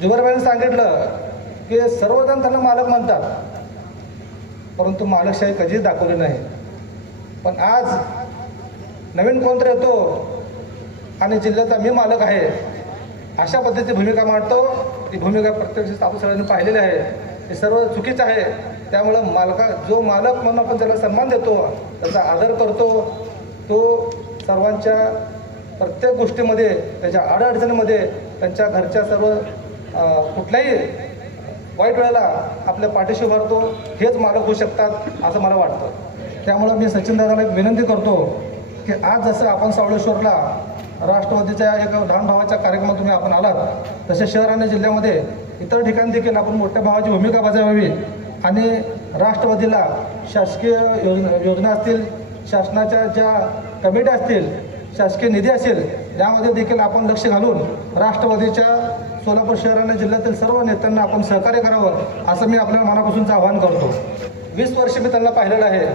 जुबरबाईंनी सांगितलं की सर्वजण त्यांना मालक म्हणतात. परंतु मालकशाही कधीच दाखवली नाही. पण आज नवीन कोणतरी येतो आणि जिल्ह्याचा मी मालक आहे अशा पद्धतीची भूमिका मांडतो. ती भूमिका प्रत्यक्ष आपण सगळ्यांनी पाहिलेली आहे. हे सर्व चुकीचं आहे. त्यामुळं मालका जो मालक म्हणून आपण त्याला सन्मान देतो त्याचा आदर करतो तो सर्वांच्या प्रत्येक गोष्टीमध्ये त्याच्या अडअडचणीमध्ये त्यांच्या घरच्या सर्व कुठल्याही वाईट वेळेला आपल्या पाठीशी भरतो हेच मालक होऊ शकतात असं मला वाटतं. त्यामुळं मी सचिन दादाला एक विनंती करतो की आज जसं आपण सावळेश्वरला राष्ट्रवादीच्या एक लहान भावाच्या कार्यक्रमात तुम्ही आपण आलात तसे शहर आणि जिल्ह्यामध्ये इतर ठिकाणी देखील आपण मोठ्या भावाची भूमिका बजावावी आणि राष्ट्रवादीला शासकीय योजना योजना असतील शासनाच्या ज्या कमिट्या असतील शासकीय निधी असेल यामध्ये देखील आपण लक्ष घालून राष्ट्रवादीच्या सोलापूर शहर आणि जिल्ह्यातील सर्व नेत्यांना आपण सहकार्य करावं असं मी आपल्या मनापासूनचं आवाहन करतो. वीस वर्ष मी त्यांना पाहिलेलं आहे.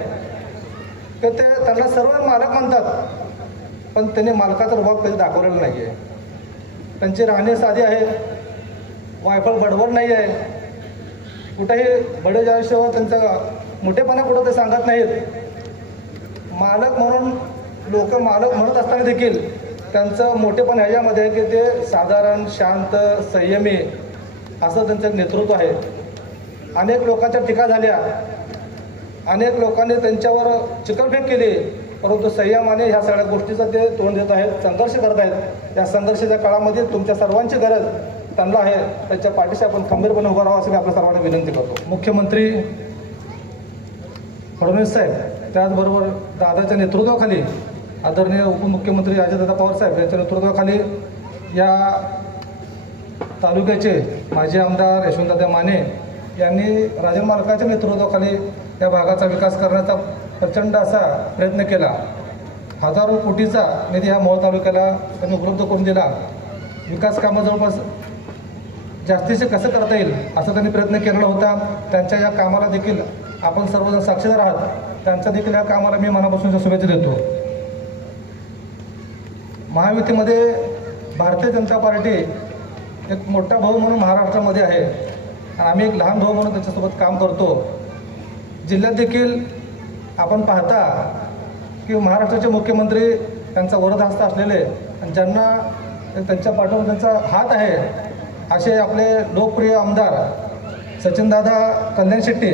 तर ते त्यांना सर्व मालक म्हणतात पण त्यांनी मालकाचा रुबाब कधी दाखवलेला नाही आहे त्यांची राहणे साधी आहे वायफळ बडबड नाही आहे कुठेही बडे जाल्याशिवाय त्यांचा मोठेपणा कुठं ते सांगत नाहीत. मालक म्हणून लोक मालक म्हणत असताना देखील त्यांचं मोठेपण ह्याच्यामध्ये आहे की ते साधारण शांत संयमी असं त्यांचं नेतृत्व आहे. अनेक लोकांच्या टीका झाल्या. अनेक लोकांनी त्यांच्यावर चिकलफेक केली. परंतु संयमाने ह्या सगळ्या गोष्टीचं ते तोंड देत आहेत संघर्ष करत आहेत. या संघर्षाच्या काळामध्ये तुमच्या सर्वांची गरज त्यांना आहे. त्याच्या पाठीशी आपण खंबीरपणे उभं राहावं असं मी आपल्या सर्वांना विनंती करतो. मुख्यमंत्री फडणवीस साहेब त्याचबरोबर दादाच्या नेतृत्वाखाली आदरणीय उपमुख्यमंत्री अजितदादा पवार साहेब यांच्या नेतृत्वाखाली या तालुक्याचे माजी आमदार यशवंतदादा माने यांनी राजन मालकाच्या नेतृत्वाखाली या भागाचा विकास करण्याचा प्रचंड असा प्रयत्न केला. हजारो कोटीचा निधी ह्या मोहोळ तालुक्याला त्यांनी उपलब्ध करून दिला. विकास कामं जवळपास जास्तीचे कसं करता येईल असा त्यांनी प्रयत्न केलेला होता. त्यांच्या या कामाला देखील आपण सर्वजण साक्षीदार आहात. त्यांच्या देखील या कामाला मी मनापासूनच्या शुभेच्छा देतो. महायुतीमध्ये भारतीय जनता पार्टी एक मोठा भाऊ म्हणून महाराष्ट्रामध्ये आहे. आणि आम्ही एक लहान भाऊ म्हणून त्याच्यासोबत काम करतो. जिल्ह्यात देखील आपण पाहता की महाराष्ट्राचे मुख्यमंत्री त्यांचा वरदहस्त असलेले आणि ज्यांना त्यांच्या पाठवून त्यांचा हात आहे असे आपले लोकप्रिय आमदार सचिनदादा कल्याण शेट्टी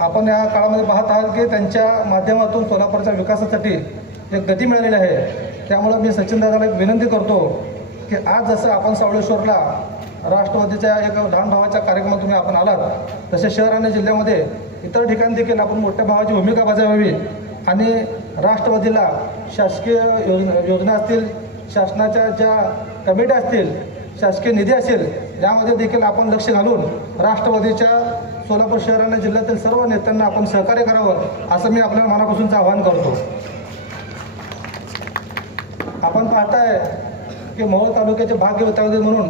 आपण या काळामध्ये पाहत आहात की त्यांच्या माध्यमातून सोलापूरच्या विकासासाठी एक गती मिळालेली आहे. त्यामुळं मी सचिनदादाला एक विनंती करतो की आज जसं आपण सावळेश्वरला राष्ट्रवादीच्या एक लहान भावाच्या कार्यक्रमात तुम्ही आपण आलात तसे शहर आणि जिल्ह्यामध्ये इतर ठिकाणी देखील आपण मोठ्या भावाची भूमिका बजावावी आणि राष्ट्रवादीला शासकीय योजना योजना असतील शासनाच्या ज्या कमिट्या असतील शासकीय निधी असेल यामध्ये देखील आपण लक्ष घालून राष्ट्रवादीच्या सोलापूर शहर आणि जिल्ह्यातील सर्व नेत्यांना आपण सहकार्य करावं असं मी आपल्या मनापासूनचं आवाहन करतो. आपण पाहताय की मोहोळ तालुक्याचे भाग्य होत्यामध्ये म्हणून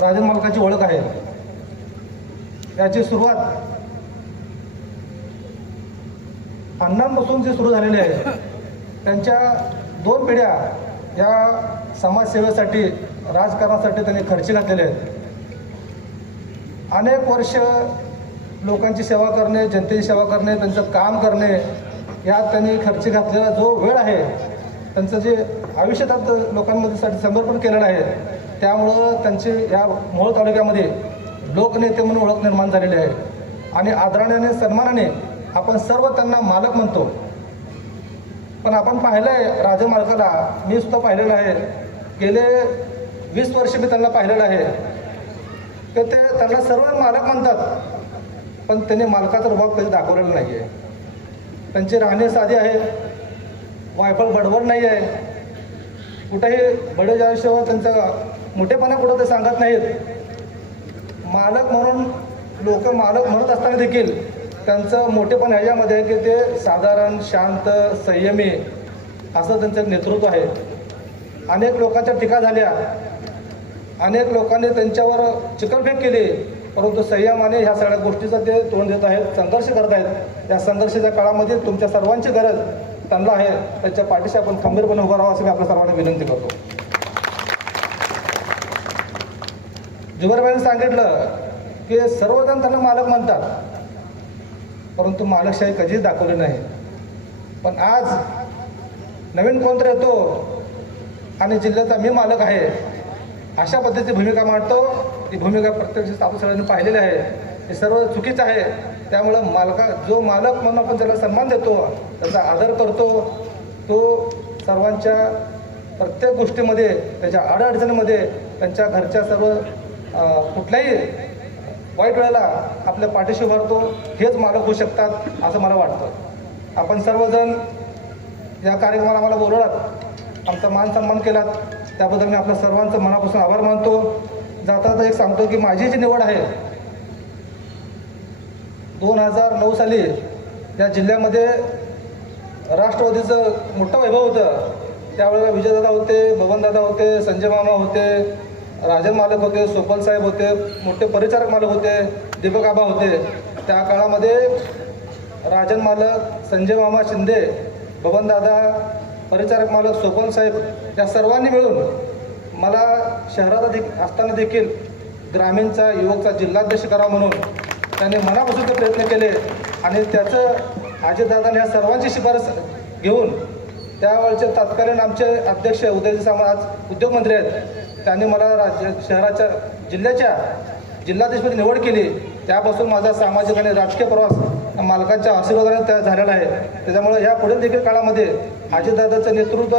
राजन मालकाची ओळख आहे. याची सुरुवात अण्णांपासून जे सुरू झालेली आहे. त्यांच्या दोन पिढ्या या समाजसेवेसाठी राजकारणासाठी त्यांनी खर्ची घातलेले आहेत. अनेक वर्ष लोकांची सेवा करणे जनतेची सेवा करणे त्यांचं काम करणे यात त्यांनी खर्ची घातलेला जो वेळ आहे त्यांचं जे आयुष्य त्यात लोकांमध्ये समर्पण केलेलं आहे त्यामुळं त्यांची या मोहोळ तालुक्यामध्ये लोकनेते म्हणून ओळख निर्माण झालेली आहे. आणि आदराण्याने सन्मानाने आपण सर्व त्यांना मालक म्हणतो. पण आपण पाहिलं आहे राजा मालकाला मी सुद्धा पाहिलेलं आहे. गेले वीस वर्ष मी त्यांना पाहिलेलं आहे. तर ते त्यांना सर्व मालक म्हणतात. पण त्यांनी मालकाचा रुबाब कधी दाखवलेला नाही आहे त्यांची राहणे साधी आहे. वायफळ बडबड नाही आहे कुठेही बडे जाल्याशिवाय त्यांचा मोठेपणा कुठं ते सांगत नाहीत. मालक म्हणून लोक मालक म्हणत असताना देखील त्यांचं मोठेपण ह्याच्यामध्ये आहे की ते साधारण शांत संयमी असं त्यांचं नेतृत्व आहे. अनेक लोकांच्या टीका झाल्या. अनेक लोकांनी त्यांच्यावर चिकलफेक केली परंतु संयमाने ह्या सगळ्या गोष्टीचं ते तोंड देत आहेत संघर्ष करत आहेत. या संघर्षाच्या काळामध्ये तुमच्या सर्वांची गरज त्यांना आहे त्याच्या पाठीशी आपण खंबीरपणे उभं राहावं असं मी आपल्या सर्वांना विनंती करतो. जुबरबाईंनी सांगितलं की सर्वजण त्यांना मालक म्हणतात परंतु मालकशाही कधीच दाखवली नाही. पण आज नवीन कोणतरी येतो आणि जिल्ह्याचा मी मालक आहे अशा पद्धतीची भूमिका मांडतो. ती भूमिका प्रत्यक्ष आपण सगळ्यांनी पाहिलेली आहे. हे सर्व चुकीचं आहे. त्यामुळं मालका जो मालक म्हणून आपण त्याला सन्मान देतो त्याचा आदर करतो तो सर्वांच्या प्रत्येक गोष्टीमध्ये त्याच्या अडअडचणीमध्ये त्यांच्या घरच्या सर्व कुठल्याही वाईट वेळेला आपल्या पाठीशी उभारतो हेच मालक होऊ शकतात असं मला वाटतं. आपण सर्वजण या कार्यक्रमाला आम्हाला बोलवलात आमचा मान सन्मान केलात त्याबद्दल मी आपल्या सर्वांचं मनापासून आभार मानतो. जाता जाता एक सांगतो की माझी जी निवड आहे दोन हजार नऊ साली या जिल्ह्यामध्ये राष्ट्रवादीचं मोठं वैभव होतं. त्यावेळेला विजयदादा होते भवनदादा होते संजय मामा होते राजन मालक होते सोपल साहेब होते मोठे परिचारक मालक होते दीपक आबा होते. त्या काळामध्ये राजन मालक संजय मामा शिंदे भवनदादा परिचारक मालक सोपन साहेब या सर्वांनी मिळून मला शहरात अधिक असताना देखील ग्रामीणचा युवकचा जिल्हाध्यक्ष करा म्हणून त्याने मनापासून ते प्रयत्न केले. आणि त्याचं अजितदादांनी ह्या सर्वांची शिफारस घेऊन त्यावेळचे तत्कालीन आमचे अध्यक्ष उदयजी सामंत आज उद्योगमंत्री आहेत त्यांनी मला राज्य शहराच्या जिल्ह्याच्या जिल्हाधीशपदी निवड केली. त्यापासून माझा सामाजिक आणि राजकीय प्रवास मालकांच्या आशीर्वादाने तयार झालेला आहे. त्याच्यामुळे या पुढील देखील काळामध्ये अजितदादाचं नेतृत्व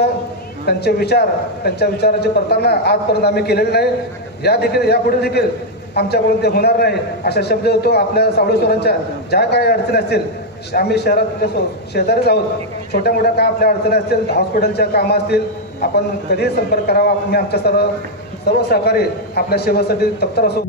त्यांचे विचार त्यांच्या विचाराची प्रतारणा आजपर्यंत आम्ही केलेली नाही. या देखील यापुढे देखील आमच्याकडून ते होणार नाही अशा शब्द होतो आपल्या सावळेश्वरांच्या ज्या काही अडचणी असतील आम्ही शहरात सो शेजारीच आहोत छोट्या मोठ्या काय आपल्या अडचणी असतील हॉस्पिटलच्या कामं असतील आपण कधीही संपर्क करावा मी आमच्या सर्व सर्व सहकारी आपल्या सेवेसाठी तत्पर असो.